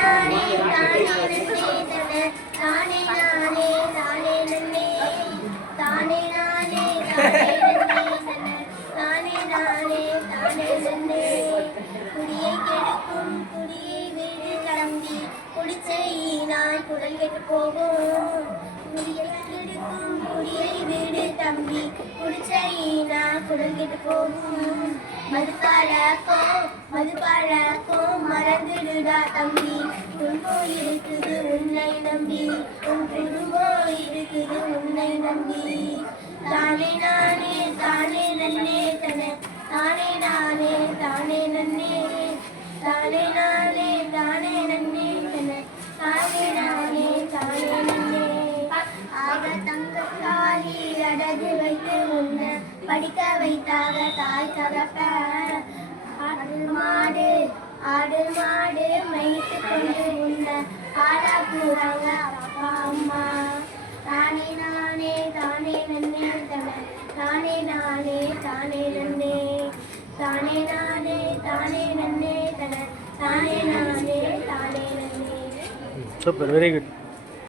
நானே தானே நன்னே தன தானே நானே தானே நன்னே தானே நானே தானே நன்னே தன தானே நானே தானே நன்னே குடியை கெடுக்கும் குடியை வீடு கிளம்பி குடிச்சையினாய் குடல் கெட்டு போகும் குடியை கெடுக்கும் குடியை வீடு தம்பி குடிச்சையினா குடல் கெட்டு போகும் மதுப்பழக்கம் மறந்துடுடா தம்பி துன்போ இருக்குது உன்னை நம்பி உன் குடும்போ இருக்குது உன்னை நம்பி தானே நானே தானே நன்னே தன தானே நானே தானே நன்னே தானே நானே தானே நன்னே தன தானே நானே தானே நன்னே ஆக தங்கத்தாலி அடகு வைத்து உன்னை படிக்க வைத்தாக தாய் தகப்ப ஆடு மாடு மைத்து கொண்டு உன்னை ஆளாக்குறாங்க அப்பா அம்மா தானே நானே தானே நன்னே தன தானே நானே தானே நன்னே தானே நானே தானே நன்னே தன தானே நானே தானே நன்னே. Super, very good.